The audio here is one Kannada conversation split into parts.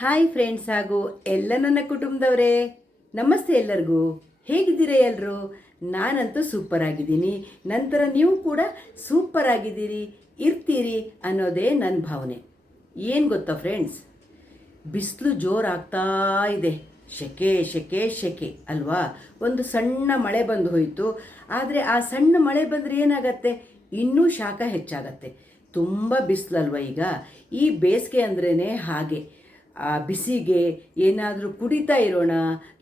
ಹಾಯ್ ಫ್ರೆಂಡ್ಸ್ ಹಾಗೂ ಎಲ್ಲ ನನ್ನ ಕುಟುಂಬದವರೇ, ನಮಸ್ತೆ ಎಲ್ಲರಿಗೂ. ಹೇಗಿದ್ದೀರಾ ಎಲ್ಲರೂ ನಾನಂತೂ ಸೂಪರ್ ಆಗಿದ್ದೀನಿ. ನಂತರ ನೀವು ಕೂಡ ಸೂಪರ್ ಆಗಿದ್ದೀರಿ, ಇರ್ತೀರಿ ಅನ್ನೋದೇ ನನ್ನ ಭಾವನೆ. ಏನು ಗೊತ್ತಾ ಫ್ರೆಂಡ್ಸ್? ಬಿಸಿಲು ಜೋರಾಗ್ತಾ ಇದೆ. ಶೆಕೆ ಶೆಕೆ ಶೆಕೆ ಅಲ್ವಾ? ಒಂದು ಸಣ್ಣ ಮಳೆ ಬಂದು ಹೋಯಿತು. ಆದರೆ ಆ ಸಣ್ಣ ಮಳೆ ಬಂದರೆ ಏನಾಗತ್ತೆ? ಇನ್ನೂ ಶಾಖ ಹೆಚ್ಚಾಗತ್ತೆ. ತುಂಬ ಬಿಸಿಲಲ್ವ ಈಗ? ಈ ಬೇಸಿಗೆ ಅಂದ್ರೇ ಹಾಗೆ. ಆ, ಬಿಸಿಗೆ ಏನಾದರೂ ಕುಡಿತಾ ಇರೋಣ,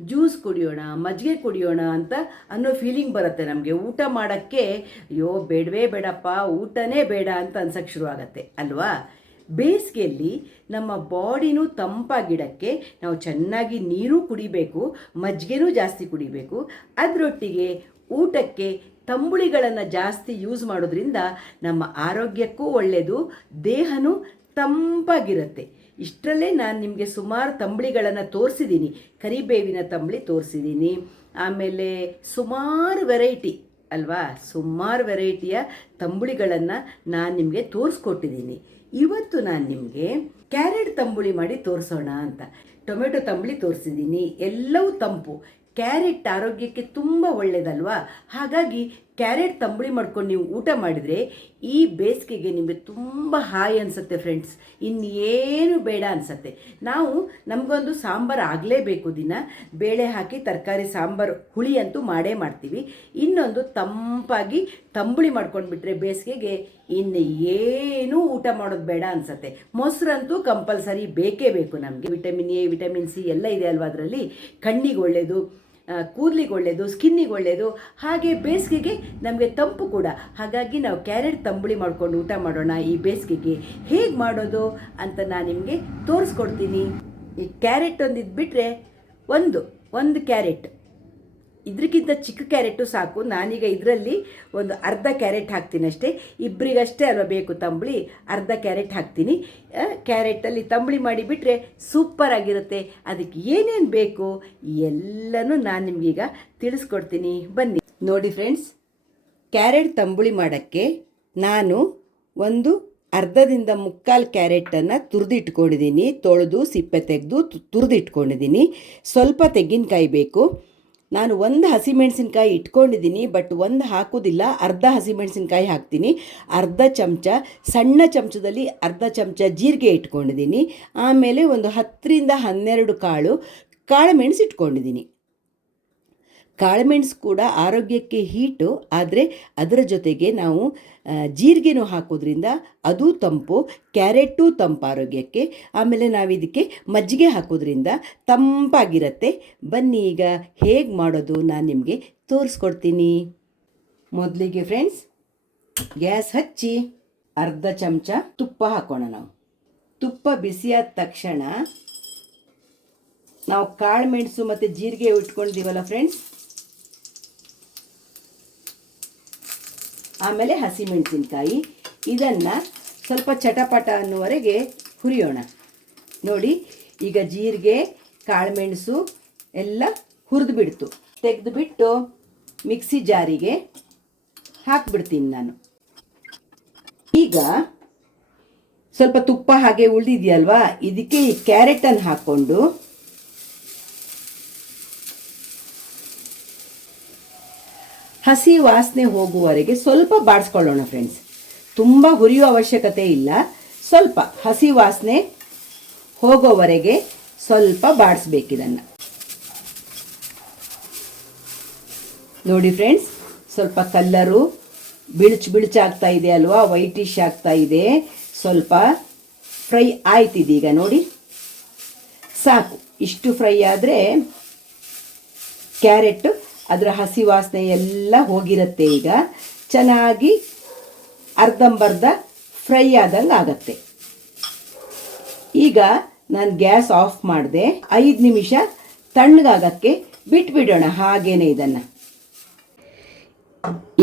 ಜ್ಯೂಸ್ ಕುಡಿಯೋಣ, ಮಜ್ಜಿಗೆ ಕುಡಿಯೋಣ ಅಂತ ಅನ್ನೋ ಫೀಲಿಂಗ್ ಬರುತ್ತೆ ನಮಗೆ. ಊಟ ಮಾಡೋಕ್ಕೆ, ಅಯ್ಯೋ, ಬೇಡವೇ ಬೇಡಪ್ಪ, ಊಟನೇ ಬೇಡ ಅಂತ ಅನ್ಸಕ್ಕೆ ಶುರು ಆಗುತ್ತೆ ಅಲ್ವಾ? ಬೇಸಿಗೆಯಲ್ಲಿ ನಮ್ಮ ಬಾಡಿನೂ ತಂಪಾಗಿಡಕ್ಕೆ ನಾವು ಚೆನ್ನಾಗಿ ನೀರು ಕುಡಿಬೇಕು, ಮಜ್ಜಿಗೆನೂ ಜಾಸ್ತಿ ಕುಡಿಬೇಕು. ಅದರೊಟ್ಟಿಗೆ ಊಟಕ್ಕೆ ತಂಬುಳಿಗಳನ್ನು ಜಾಸ್ತಿ ಯೂಸ್ ಮಾಡೋದ್ರಿಂದ ನಮ್ಮ ಆರೋಗ್ಯಕ್ಕೂ ಒಳ್ಳೆಯದು ದೇಹನೂ ತಂಪಾಗಿರುತ್ತೆ. ಇಷ್ಟರಲ್ಲೇ ನಾನು ನಿಮಗೆ ಸುಮಾರು ತಂಬಳಿಗಳನ್ನು ತೋರಿಸಿದ್ದೀನಿ ಕರಿಬೇವಿನ ತಂಬಳಿ ತೋರಿಸಿದ್ದೀನಿ ಆಮೇಲೆ ಸುಮಾರು ವೆರೈಟಿ ಅಲ್ವಾ? ಸುಮಾರು ವೆರೈಟಿಯ ತಂಬುಳಿಗಳನ್ನು ನಾನು ನಿಮಗೆ ತೋರಿಸ್ಕೊಟ್ಟಿದ್ದೀನಿ ಇವತ್ತು ನಾನು ನಿಮಗೆ ಕ್ಯಾರೆಟ್ ತಂಬುಳಿ ಮಾಡಿ ತೋರಿಸೋಣ ಅಂತ. ಟೊಮೆಟೊ ತಂಬುಳಿ ತೋರಿಸಿದ್ದೀನಿ ಎಲ್ಲವೂ ತಂಪು. ಕ್ಯಾರೆಟ್ ಆರೋಗ್ಯಕ್ಕೆ ತುಂಬ ಒಳ್ಳೆಯದಲ್ವಾ ಹಾಗಾಗಿ ಕ್ಯಾರೆಟ್ ತಂಬುಳಿ ಮಾಡ್ಕೊಂಡು ನೀವು ಊಟ ಮಾಡಿದರೆ ಈ ಬೇಸಿಗೆಗೆ ನಿಮಗೆ ತುಂಬ ಹಾಯ್ ಅನಿಸುತ್ತೆ ಫ್ರೆಂಡ್ಸ್ ಇನ್ನೇನು ಬೇಡ ಅನಿಸುತ್ತೆ. ನಾವು ನಮಗೊಂದು ಸಾಂಬಾರು ಆಗಲೇಬೇಕು ದಿನ. ಬೇಳೆ ಹಾಕಿ ತರಕಾರಿ, ಸಾಂಬಾರು, ಹುಳಿ ಅಂತೂ ಮಾಡೇ ಮಾಡ್ತೀವಿ. ಇನ್ನೊಂದು ತಂಪಾಗಿ ತಂಬುಳಿ ಮಾಡ್ಕೊಂಡ್ಬಿಟ್ರೆ ಬೇಸಿಗೆಗೆ ಇನ್ನು ಏನೂ ಊಟ ಮಾಡೋದು ಬೇಡ ಅನಿಸುತ್ತೆ. ಮೊಸರಂತೂ ಕಂಪಲ್ಸರಿ ಬೇಕೇ ಬೇಕು ನಮಗೆ. ವಿಟಮಿನ್ ಎ, ವಿಟಮಿನ್ ಸಿ ಎಲ್ಲ ಇದೆ ಅಲ್ವಾ ಅದರಲ್ಲಿ? ಕಣ್ಣಿಗೆ ಒಳ್ಳೆಯದು ಕೂದಲಿಗೆ ಒಳ್ಳೆಯದು ಸ್ಕಿನ್ನಿಗೆ ಒಳ್ಳೆಯದು ಹಾಗೆ ಬೇಸಿಗೆಗೆ ನಮಗೆ ತಂಪು ಕೂಡ. ಹಾಗಾಗಿ ನಾವು ಕ್ಯಾರೆಟ್ ತಂಬುಳಿ ಮಾಡಿಕೊಂಡು ಊಟ ಮಾಡೋಣ ಈ ಬೇಸಿಗೆಗೆ. ಹೇಗೆ ಮಾಡೋದು ಅಂತ ನಾನು ನಿಮಗೆ ತೋರಿಸ್ಕೊಡ್ತೀನಿ. ಈ ಕ್ಯಾರೆಟ್ ಒಂದು ಇದ್ಬಿಟ್ರೆ ಒಂದು ಒಂದು ಕ್ಯಾರೆಟ್. ಇದಕ್ಕಿಂತ ಚಿಕ್ಕ ಕ್ಯಾರೆಟು ಸಾಕು. ನಾನೀಗ ಇದರಲ್ಲಿ ಒಂದು ಅರ್ಧ ಕ್ಯಾರೆಟ್ ಹಾಕ್ತೀನಿ ಅಷ್ಟೇ. ಇಬ್ಬರಿಗಷ್ಟೇ ಅಲ್ವಾ ಬೇಕು ತಂಬಳಿ? ಅರ್ಧ ಕ್ಯಾರೆಟ್ ಹಾಕ್ತೀನಿ. ಕ್ಯಾರೆಟಲ್ಲಿ ತಂಬಳಿ ಮಾಡಿಬಿಟ್ರೆ ಸೂಪರ್ ಆಗಿರುತ್ತೆ. ಅದಕ್ಕೆ ಏನೇನು ಬೇಕು ಎಲ್ಲನೂ ನಾನು ನಿಮಗೀಗ ತಿಳಿಸ್ಕೊಡ್ತೀನಿ. ಬನ್ನಿ. ನೋಡಿ ಫ್ರೆಂಡ್ಸ್, ಕ್ಯಾರೆಟ್ ತಂಬುಳಿ ಮಾಡೋಕ್ಕೆ ನಾನು ಒಂದು ಅರ್ಧದಿಂದ ಮುಕ್ಕಾಲು ಕ್ಯಾರೆಟನ್ನು ತುರಿದಿಟ್ಕೊಂಡಿದ್ದೀನಿ. ತೊಳೆದು, ಸಿಪ್ಪೆ ತೆಗೆದು ತುರಿದಿಟ್ಕೊಂಡಿದ್ದೀನಿ. ಸ್ವಲ್ಪ ತೆಂಗಿನಕಾಯಿ ಬೇಕು. ನಾನು ಒಂದು ಹಸಿಮೆಣಸಿನ್ಕಾಯಿ ಇಟ್ಕೊಂಡಿದ್ದೀನಿ ಬಟ್ ಒಂದು ಹಾಕೋದಿಲ್ಲ, ಅರ್ಧ ಹಸಿಮೆಣಸಿನ್ಕಾಯಿ ಹಾಕ್ತೀನಿ. ಅರ್ಧ ಚಮಚ, ಸಣ್ಣ ಚಮಚದಲ್ಲಿ ಅರ್ಧ ಚಮಚ ಜೀರಿಗೆ ಇಟ್ಕೊಂಡಿದ್ದೀನಿ. ಆಮೇಲೆ ಒಂದು ಹತ್ತರಿಂದ ಹನ್ನೆರಡು ಕಾಳು ಕಾಳುಮೆಣಸು ಇಟ್ಕೊಂಡಿದ್ದೀನಿ ಕಾಳುಮೆಣಸು ಕೂಡ ಆರೋಗ್ಯಕ್ಕೆ ಹೀಟು, ಆದರೆ ಅದರ ಜೊತೆಗೆ ನಾವು ಜೀರಿಗೆನೂ ಹಾಕೋದ್ರಿಂದ ಅದು ತಂಪು, ಕ್ಯಾರೆಟು ತಂಪು ಆರೋಗ್ಯಕ್ಕೆ. ಆಮೇಲೆ ನಾವು ಇದಕ್ಕೆ ಮಜ್ಜಿಗೆ ಹಾಕೋದ್ರಿಂದ ತಂಪಾಗಿರುತ್ತೆ. ಬನ್ನಿ ಈಗ ಹೇಗೆ ಮಾಡೋದು ನಾನು ನಿಮಗೆ ತೋರಿಸ್ಕೊಡ್ತೀನಿ. ಮೊದಲಿಗೆ ಫ್ರೆಂಡ್ಸ್ ಗ್ಯಾಸ್ ಹಚ್ಚಿ ಅರ್ಧ ಚಮಚ ತುಪ್ಪ ಹಾಕೋಣ ನಾವು. ತುಪ್ಪ ಬಿಸಿಯಾದ ತಕ್ಷಣ ನಾವು ಕಾಳು ಮೆಣಸು ಮತ್ತು ಜೀರಿಗೆ ಇಟ್ಕೊಂಡಿದ್ದೀವಲ್ಲ ಫ್ರೆಂಡ್ಸ್ ಆಮೇಲೆ ಹಸಿಮೆಣಸಿನ್ಕಾಯಿ. ಇದನ್ನು ಸ್ವಲ್ಪ ಚಟಪಟ ಅನ್ನುವರೆಗೆ ಹುರಿಯೋಣ. ನೋಡಿ, ಈಗ ಜೀರಿಗೆ, ಕಾಳುಮೆಣಸು ಎಲ್ಲ ಹುರಿದು ಬಿಡ್ತು ತೆಗೆದುಬಿಟ್ಟು ಮಿಕ್ಸಿ ಜಾರಿಗೆ ಹಾಕ್ಬಿಡ್ತೀನಿ ನಾನು. ಈಗ ಸ್ವಲ್ಪ ತುಪ್ಪ ಹಾಗೆ ಉಳಿದಿದೆಯಲ್ವಾ, ಇದಕ್ಕೆ ಈ ಕ್ಯಾರೆಟನ್ನು ಹಾಕ್ಕೊಂಡು ಹಸಿ ವಾಸನೆ ಹೋಗುವವರೆಗೆ ಸ್ವಲ್ಪ ಬಾಡಿಸ್ಕೊಳ್ಳೋಣ ಫ್ರೆಂಡ್ಸ್ ತುಂಬ ಹುರಿಯುವ ಅವಶ್ಯಕತೆ ಇಲ್ಲ. ಸ್ವಲ್ಪ ಹಸಿ ವಾಸನೆ ಹೋಗೋವರೆಗೆ ಸ್ವಲ್ಪ ಬಾಡಿಸ್ಬೇಕಿದನ್ನು ನೋಡಿ ಫ್ರೆಂಡ್ಸ್ ಸ್ವಲ್ಪ ಕಲ್ಲರು ಬಿಳುಚು ಬಿಳುಚಾಗ್ತಾ ಇದೆ ಅಲ್ವಾ? ವೈಟಿಶ್ ಆಗ್ತಾ ಇದೆ. ಸ್ವಲ್ಪ ಫ್ರೈ ಆಯ್ತಿದೀಗ ನೋಡಿ. ಸಾಕು. ಇಷ್ಟು ಫ್ರೈ ಆದರೆ ಕ್ಯಾರೆಟ್ ಅದರ ಹಸಿ ವಾಸನೆ ಎಲ್ಲ ಹೋಗಿರುತ್ತೆ ಈಗ. ಚೆನ್ನಾಗಿ ಅರ್ಧಂಬರ್ಧ ಫ್ರೈ ಆದಂಗೆ ಆಗತ್ತೆ ಈಗ ನಾನು ಗ್ಯಾಸ್ ಆಫ್ ಮಾಡಿದೆ. ಐದು ನಿಮಿಷ ತಣ್ಣಗಾಗಕ್ಕೆ ಬಿಟ್ಬಿಡೋಣ ಹಾಗೇನೆ ಇದನ್ನು.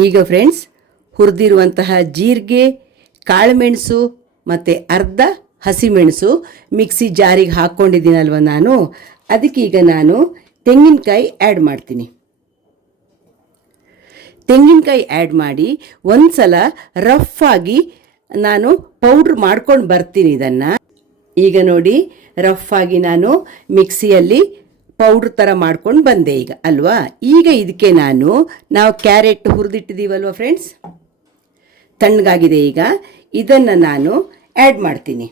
ಈಗ ಫ್ರೆಂಡ್ಸ್ ಹುರಿದಿರುವಂತಹ ಜೀರಿಗೆ, ಕಾಳುಮೆಣಸು ಮತ್ತು ಅರ್ಧ ಹಸಿಮೆಣಸು ಮಿಕ್ಸಿ ಜಾರಿಗೆ ಹಾಕ್ಕೊಂಡಿದ್ದೀನಲ್ವ ನಾನು? ಅದಕ್ಕೀಗ ನಾನು ತೆಂಗಿನಕಾಯಿ ಆ್ಯಡ್ ಮಾಡ್ತೀನಿ. ತೆಂಗಿನಕಾಯಿ ಆ್ಯಡ್ ಮಾಡಿ ಒಂದು ಸಲ ರಫ್ ಆಗಿ ನಾನು ಪೌಡ್ರ್ ಮಾಡ್ಕೊಂಡು ಬರ್ತೀನಿ ಇದನ್ನು. ಈಗ ನೋಡಿ ರಫ್ ಆಗಿ ನಾನು ಮಿಕ್ಸಿಯಲ್ಲಿ ಪೌಡ್ರ್ ಥರ ಮಾಡ್ಕೊಂಡು ಬಂದೆ ಈಗ, ಅಲ್ವಾ? ಈಗ ಇದಕ್ಕೆ ನಾನು, ನಾವು ಕ್ಯಾರೆಟ್ ಹುರಿದಿಟ್ಟಿದ್ದೀವಲ್ವ ಫ್ರೆಂಡ್ಸ್ ತಣ್ಣಗಾಗಿದೆ ಈಗ. ಇದನ್ನು ನಾನು ಆ್ಯಡ್ ಮಾಡ್ತೀನಿ.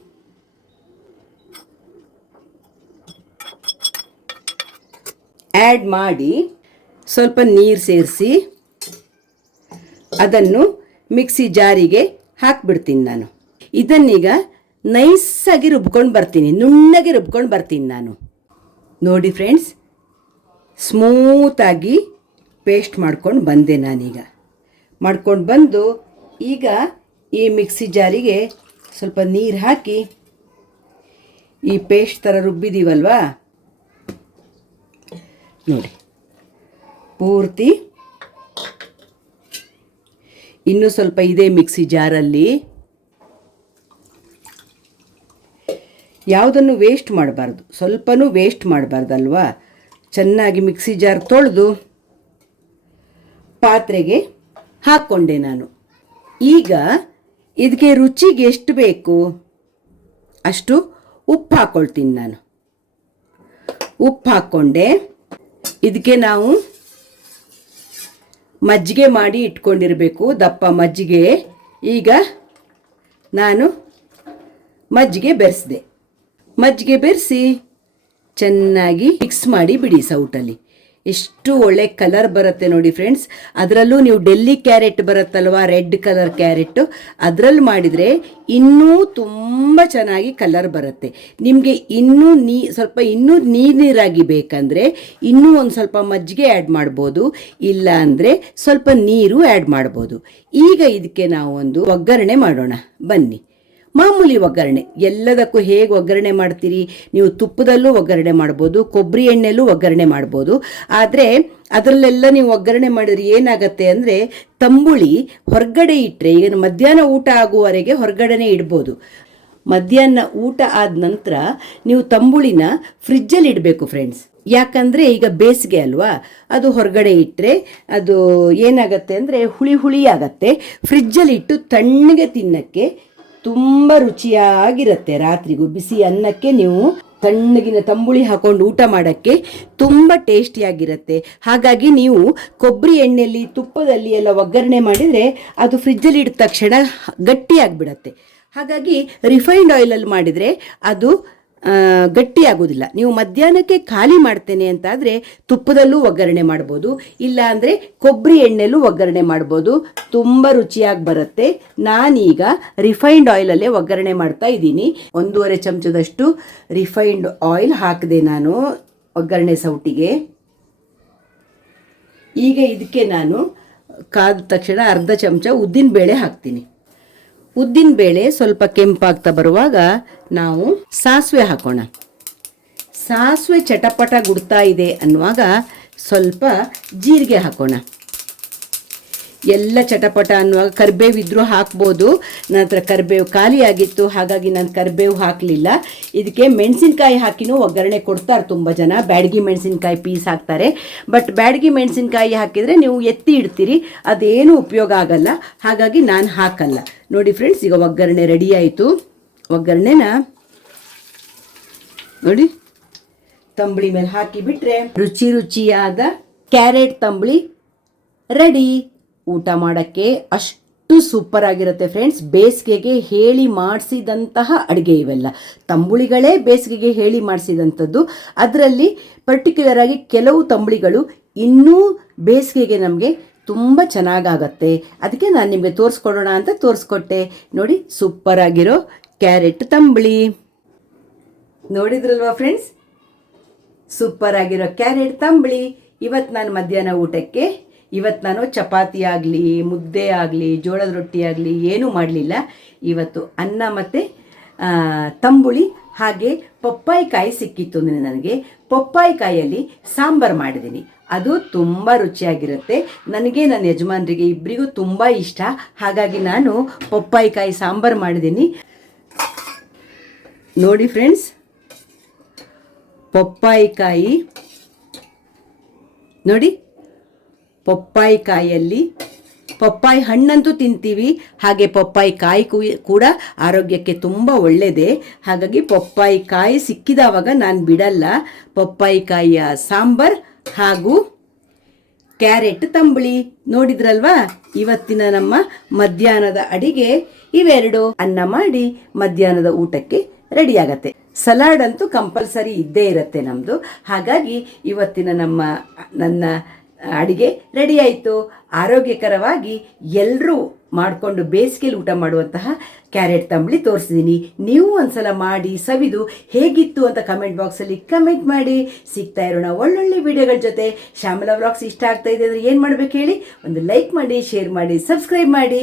ಆ್ಯಡ್ ಮಾಡಿ ಸ್ವಲ್ಪ ನೀರು ಸೇರಿಸಿ ಅದನ್ನು ಮಿಕ್ಸಿ ಜಾರಿಗೆ ಹಾಕ್ಬಿಡ್ತೀನಿ ನಾನು. ಇದನ್ನೀಗ ನೈಸಾಗಿ ರುಬ್ಕೊಂಡು ಬರ್ತೀನಿ, ನುಣ್ಣಗೆ ರುಬ್ಕೊಂಡು ಬರ್ತೀನಿ ನಾನು. ನೋಡಿ ಫ್ರೆಂಡ್ಸ್, ಸ್ಮೂತಾಗಿ ಪೇಸ್ಟ್ ಮಾಡ್ಕೊಂಡು ಬಂದೆ ನಾನೀಗ. ಮಾಡ್ಕೊಂಡು ಬಂದು ಈಗ ಈ ಮಿಕ್ಸಿ ಜಾರಿಗೆ ಸ್ವಲ್ಪ ನೀರು ಹಾಕಿ ಈ ಪೇಸ್ಟ್ ಥರ ರುಬ್ಬಿದ್ದೀವಲ್ವಾ ನೋಡಿ, ಪೂರ್ತಿ ಇನ್ನೂ ಸ್ವಲ್ಪ ಇದೆ ಮಿಕ್ಸಿ ಜಾರಲ್ಲಿ. ಯಾವುದನ್ನು ವೇಸ್ಟ್ ಮಾಡಬಾರ್ದು? ಸ್ವಲ್ಪನೂ ವೇಸ್ಟ್ ಮಾಡಬಾರ್ದಲ್ವಾ? ಚೆನ್ನಾಗಿ ಮಿಕ್ಸಿ ಜಾರ್ ತೊಳೆದು ಪಾತ್ರೆಗೆ ಹಾಕ್ಕೊಂಡೆ ನಾನು. ಈಗ ಇದಕ್ಕೆ ರುಚಿಗೆ ಎಷ್ಟು ಬೇಕು? ಅಷ್ಟು ಉಪ್ಪು ಹಾಕ್ಕೊಳ್ತೀನಿ ನಾನು. ಉಪ್ಪು ಹಾಕ್ಕೊಂಡೆ. ಇದಕ್ಕೆ ನಾವು ಮಜ್ಜಿಗೆ ಮಾಡಿ ಇಟ್ಕೊಂಡಿರಬೇಕು. ದಪ್ಪ ಮಜ್ಜಿಗೆ. ಈಗ ನಾನು ಮಜ್ಜಿಗೆ ಬೆರೆಸಿದೆ. ಮಜ್ಜಿಗೆ ಬೆರೆಸಿ ಚೆನ್ನಾಗಿ ಮಿಕ್ಸ್ ಮಾಡಿ ಬಿಡಿ ಸೌಟಲ್ಲಿ. ಎಷ್ಟು ಒಳ್ಳೆ ಕಲರ್ ಬರುತ್ತೆ ನೋಡಿ ಫ್ರೆಂಡ್ಸ್ ಅದರಲ್ಲೂ ನೀವು ಡೆಲ್ಲಿ ಕ್ಯಾರೆಟ್ ಬರುತ್ತಲ್ವಾ? ರೆಡ್ ಕಲರ್ ಕ್ಯಾರೆಟ್ ಅದರಲ್ಲಿ ಮಾಡಿದರೆ ಇನ್ನೂ ತುಂಬ ಚೆನ್ನಾಗಿ ಕಲರ್ ಬರುತ್ತೆ. ನಿಮಗೆ ಇನ್ನೂ ನೀ, ಸ್ವಲ್ಪ ಇನ್ನೂ ನೀರು ನೀರಾಗಿ ಬೇಕಂದರೆ ಇನ್ನೂ ಒಂದು ಸ್ವಲ್ಪ ಮಜ್ಜಿಗೆ ಆ್ಯಡ್ ಮಾಡ್ಬೋದು. ಇಲ್ಲ ಅಂದರೆ ಸ್ವಲ್ಪ ನೀರು ಆ್ಯಡ್ ಮಾಡ್ಬೋದು. ಈಗ ಇದಕ್ಕೆ ನಾವು ಒಂದು ಒಗ್ಗರಣೆ ಮಾಡೋಣ. ಬನ್ನಿ. ಮಾಮೂಲಿ ಒಗ್ಗರಣೆ. ಎಲ್ಲದಕ್ಕೂ ಹೇಗೆ ಒಗ್ಗರಣೆ ಮಾಡ್ತೀರಿ? ನೀವು ತುಪ್ಪದಲ್ಲೂ ಒಗ್ಗರಣೆ ಮಾಡ್ಬೋದು ಕೊಬ್ಬರಿ ಎಣ್ಣೆಲ್ಲೂ ಒಗ್ಗರಣೆ ಮಾಡ್ಬೋದು. ಆದರೆ ಅದರಲ್ಲೆಲ್ಲ ನೀವು ಒಗ್ಗರಣೆ ಮಾಡಿದ್ರೆ ಏನಾಗತ್ತೆ ಅಂದರೆ ತಂಬುಳಿ ಹೊರಗಡೆ ಇಟ್ಟರೆ ಈಗ ಮಧ್ಯಾಹ್ನ ಊಟ ಆಗುವವರೆಗೆ ಹೊರಗಡೆನೇ ಇಡ್ಬೋದು. ಮಧ್ಯಾಹ್ನ ಊಟ ಆದ ನಂತರ ನೀವು ತಂಬುಳಿನ ಫ್ರಿಜ್ಜಲ್ಲಿ ಇಡಬೇಕು ಫ್ರೆಂಡ್ಸ್ ಯಾಕಂದರೆ ಈಗ ಬೇಸಿಗೆ ಅಲ್ವಾ? ಅದು ಹೊರಗಡೆ ಇಟ್ಟರೆ ಅದು ಏನಾಗತ್ತೆ ಅಂದರೆ ಹುಳಿ ಹುಳಿ ಆಗತ್ತೆ. ಫ್ರಿಜ್ಜಲ್ಲಿ ಇಟ್ಟು ತಣ್ಣಗೆ ತಿನ್ನಕ್ಕೆ ತುಂಬ ರುಚಿಯಾಗಿರುತ್ತೆ. ರಾತ್ರಿಗೂ ಬಿಸಿ ಅನ್ನಕ್ಕೆ ನೀವು ತಣ್ಣಗಿನ ತಂಬುಳಿ ಹಾಕೊಂಡು ಊಟ ಮಾಡೋಕ್ಕೆ ತುಂಬ ಟೇಸ್ಟಿಯಾಗಿರುತ್ತೆ. ಹಾಗಾಗಿ ನೀವು ಕೊಬ್ಬರಿ ಎಣ್ಣೆಯಲ್ಲಿ, ತುಪ್ಪದಲ್ಲಿ ಎಲ್ಲ ಒಗ್ಗರಣೆ ಮಾಡಿದರೆ ಅದು ಫ್ರಿಜ್ಜಲ್ಲಿ ಇಟ್ಟ ತಕ್ಷಣ ಗಟ್ಟಿಯಾಗಿಬಿಡತ್ತೆ. ಹಾಗಾಗಿ ರಿಫೈನ್ಡ್ ಆಯಿಲಲ್ಲಿ ಮಾಡಿದರೆ ಅದು ಆ, ಗಟ್ಟಿ ಆಗೋದಿಲ್ಲ ನೀವು ಮಧ್ಯಾಹ್ನಕ್ಕೆ ಖಾಲಿ ಮಾಡ್ತೇನೆ ಅಂತಾದರೆ ತುಪ್ಪದಲ್ಲೂ ಒಗ್ಗರಣೆ ಮಾಡ್ಬೋದು. ಇಲ್ಲ ಅಂದರೆ ಕೊಬ್ಬರಿ ಎಣ್ಣೆಲ್ಲೂ ಒಗ್ಗರಣೆ ಮಾಡ್ಬೋದು. ತುಂಬ ರುಚಿಯಾಗಿ ಬರುತ್ತೆ. ನಾನೀಗ ರಿಫೈನ್ಡ್ ಆಯಿಲಲ್ಲೇ ಒಗ್ಗರಣೆ ಮಾಡ್ತಾ ಇದ್ದೀನಿ. ಒಂದೂವರೆ ಚಮಚದಷ್ಟು ರಿಫೈನ್ಡ್ ಆಯಿಲ್ ಹಾಕಿದೆ ನಾನು ಒಗ್ಗರಣೆ ಸೌಟಿಗೆ. ಈಗ ಇದಕ್ಕೆ ನಾನು ಕಾದ ತಕ್ಷಣ ಅರ್ಧ ಚಮಚ ಉದ್ದಿನ ಬೇಳೆ ಹಾಕ್ತೀನಿ. ಉದ್ದಿನ ಬೇಳೆ ಸ್ವಲ್ಪ ಕೆಂಪಾಗ್ತಾ ಬರುವಾಗ ನಾವು ಸಾಸಿವೆ ಹಾಕೋಣ. ಸಾಸಿವೆ ಚಟಪಟ ಗುಡ್ತಾ ಇದೆ ಅನ್ನುವಾಗ ಸ್ವಲ್ಪ ಜೀರಿಗೆ ಹಾಕೋಣ. ಎಲ್ಲ ಚಟಪಟ ಅನ್ನುವಾಗ ಕರಿಬೇವು ಇದ್ರೂ ಹಾಕ್ಬೋದು. ನನ್ನ ಹತ್ರ ಕರ್ಬೇವು ಖಾಲಿಯಾಗಿತ್ತು. ಹಾಗಾಗಿ ನಾನು ಕರ್ಬೇವು ಹಾಕಲಿಲ್ಲ. ಇದಕ್ಕೆ ಮೆಣಸಿನ್ಕಾಯಿ ಹಾಕಿನೂ ಒಗ್ಗರಣೆ ಕೊಡ್ತಾರೆ ತುಂಬ ಜನ. ಬ್ಯಾಡಗಿ ಮೆಣಸಿನ್ಕಾಯಿ ಪೀಸ್ ಹಾಕ್ತಾರೆ. ಬಟ್ ಬ್ಯಾಡಗಿ ಮೆಣಸಿನ್ಕಾಯಿ ಹಾಕಿದರೆ ನೀವು ಎತ್ತಿ ಇಡ್ತೀರಿ. ಅದೇನು ಉಪಯೋಗ ಆಗಲ್ಲ. ಹಾಗಾಗಿ ನಾನು ಹಾಕಲ್ಲ. ನೋಡಿ ಫ್ರೆಂಡ್ಸ್, ಈಗ ಒಗ್ಗರಣೆ ರೆಡಿ ಆಯಿತು. ಒಗ್ಗರಣೆನ ನೋಡಿ, ತಂಬಳಿ ಮೇಲೆ ಹಾಕಿಬಿಟ್ರೆ ರುಚಿ ರುಚಿಯಾದ ಕ್ಯಾರೆಟ್ ತಂಬಳಿ ರೆಡಿ. ಊಟ ಮಾಡೋಕ್ಕೆ ಅಷ್ಟು ಸೂಪರ್ ಆಗಿರುತ್ತೆ ಫ್ರೆಂಡ್ಸ್ ಬೇಸಿಗೆಗೆ ಹೇಳಿ ಮಾಡಿಸಿದಂತಹ ಅಡುಗೆ ಇವೆಲ್ಲ. ತಂಬುಳಿಗಳೇ ಬೇಸಿಗೆಗೆ ಹೇಳಿ ಮಾಡಿಸಿದಂಥದ್ದು. ಅದರಲ್ಲಿ ಪರ್ಟಿಕ್ಯುಲರ್ ಆಗಿ ಕೆಲವು ತಂಬುಳಿಗಳು ಇನ್ನೂ ಬೇಸಿಗೆಗೆ ನಮಗೆ ತುಂಬ ಚೆನ್ನಾಗಾಗತ್ತೆ. ಅದಕ್ಕೆ ನಾನು ನಿಮಗೆ ತೋರಿಸ್ಕೊಡೋಣ ಅಂತ ತೋರಿಸ್ಕೊಟ್ಟೆ. ನೋಡಿ ಸೂಪರ್ ಆಗಿರೋ ಕ್ಯಾರೆಟ್ ತಂಬುಳಿ. ನೋಡಿದ್ರಲ್ವಾ ಫ್ರೆಂಡ್ಸ್ ಸೂಪರ್ ಆಗಿರೋ ಕ್ಯಾರೆಟ್ ತಂಬುಳಿ. ಇವತ್ತು ನಾನು ಮಧ್ಯಾಹ್ನ ಊಟಕ್ಕೆ ಇವತ್ತು ನಾನು ಚಪಾತಿ ಆಗಲಿ, ಮುದ್ದೆ ಆಗಲಿ, ಜೋಳದ ರೊಟ್ಟಿ ಆಗಲಿ ಏನೂ ಮಾಡಲಿಲ್ಲ. ಇವತ್ತು ಅನ್ನ ಮತ್ತು ತಂಬುಳಿ ಹಾಗೆ ಪಪ್ಪಾಯಿಕಾಯಿ ಸಿಕ್ಕಿತ್ತು ನನಗೆ. ಪಪ್ಪಾಯಿ ಕಾಯಲ್ಲಿ ಸಾಂಬಾರು ಮಾಡಿದ್ದೀನಿ. ಅದು ತುಂಬ ರುಚಿಯಾಗಿರುತ್ತೆ. ನನಗೆ ನನ್ನ ಯಜಮಾನರಿಗೆ ಇಬ್ಬರಿಗೂ ತುಂಬ ಇಷ್ಟ. ಹಾಗಾಗಿ ನಾನು ಪಪ್ಪಾಯಿಕಾಯಿ ಸಾಂಬಾರು ಮಾಡಿದ್ದೀನಿ. ನೋಡಿ ಫ್ರೆಂಡ್ಸ್, ಪಪ್ಪಾಯಿಕಾಯಿ. ನೋಡಿ ಪಪ್ಪಾಯಿ ಕಾಯಲ್ಲಿ ಪಪ್ಪಾಯಿ ಹಣ್ಣಂತೂ ತಿಂತೀವಿ. ಹಾಗೆ ಪಪ್ಪಾಯಿ ಕಾಯಿ ಕೂಡ ಆರೋಗ್ಯಕ್ಕೆ ತುಂಬ ಒಳ್ಳೆಯದೇ ಹಾಗಾಗಿ ಪಪ್ಪಾಯಿ ಕಾಯಿ ಸಿಕ್ಕಿದವಾಗ ನಾನು ಬಿಡಲ್ಲ. ಪಪ್ಪಾಯಿ ಕಾಯಿಯ ಸಾಂಬಾರ್ ಹಾಗೂ ಕ್ಯಾರೆಟ್ ತಂಬಳಿ. ನೋಡಿದ್ರಲ್ವಾ? ಇವತ್ತಿನ ನಮ್ಮ ಮಧ್ಯಾಹ್ನದ ಅಡಿಗೆ. ಇವೆರಡು ಅನ್ನ ಮಾಡಿ ಮಧ್ಯಾಹ್ನದ ಊಟಕ್ಕೆ ರೆಡಿ ಆಗತ್ತೆ ಸಲಾಡ್ ಅಂತೂ ಕಂಪಲ್ಸರಿ ಇದ್ದೇ ಇರುತ್ತೆ ನಮ್ಮದು ಹಾಗಾಗಿ ಇವತ್ತಿನ ನಮ್ಮ ನನ್ನ ಅಡಿಗೆ ರೆಡಿ ಆಯಿತು. ಆರೋಗ್ಯಕರವಾಗಿ ಎಲ್ಲರೂ ಮಾಡಿಕೊಂಡು ಬೇಸಿಗೆಲಿ ಊಟ ಮಾಡುವಂತಹ ಕ್ಯಾರೆಟ್ ತಂಬಳಿ ತೋರಿಸಿದ್ದೀನಿ ನೀವು ಒಂದ್ಸಲ ಮಾಡಿ, ಸವಿದು ಹೇಗಿತ್ತು ಅಂತ ಕಮೆಂಟ್ ಬಾಕ್ಸಲ್ಲಿ ಕಮೆಂಟ್ ಮಾಡಿ. ಸಿಗ್ತಾ ಇರೋಣ ಒಳ್ಳೊಳ್ಳೆ ವಿಡಿಯೋಗಳ ಜೊತೆ. ಶ್ಯಾಮಲಾ ವ್ಲಾಗ್ಸ್ ಇಷ್ಟ ಆಗ್ತಾ ಇದೆ ಅಂದರೆ ಏನು ಮಾಡ್ಬೇಕು ಹೇಳಿ? ಒಂದು ಲೈಕ್ ಮಾಡಿ ಶೇರ್ ಮಾಡಿ ಸಬ್ಸ್ಕ್ರೈಬ್ ಮಾಡಿ.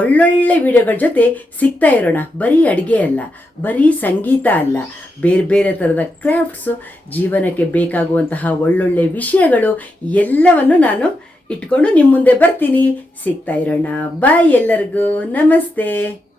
ಒಳ್ಳೊಳ್ಳೆ ವಿಡಿಯೋಗಳ ಜೊತೆ ಸಿಗ್ತಾ ಇರೋಣ. ಬರೀ ಅಡುಗೆ ಅಲ್ಲ, ಬರೀ ಸಂಗೀತ ಅಲ್ಲ. ಬೇರೆ ಬೇರೆ ಥರದ ಕ್ರಾಫ್ಟ್ಸು ಜೀವನಕ್ಕೆ ಬೇಕಾಗುವಂತಹ ಒಳ್ಳೊಳ್ಳೆ ವಿಷಯಗಳು ಎಲ್ಲವನ್ನು ನಾನು ಇಟ್ಕೊಂಡು ನಿಮ್ಮ ಮುಂದೆ ಬರ್ತೀನಿ. ಸಿಗ್ತಾ ಇರೋಣ. ಬಾಯ್ ಎಲ್ಲರಿಗೂ. ನಮಸ್ತೆ.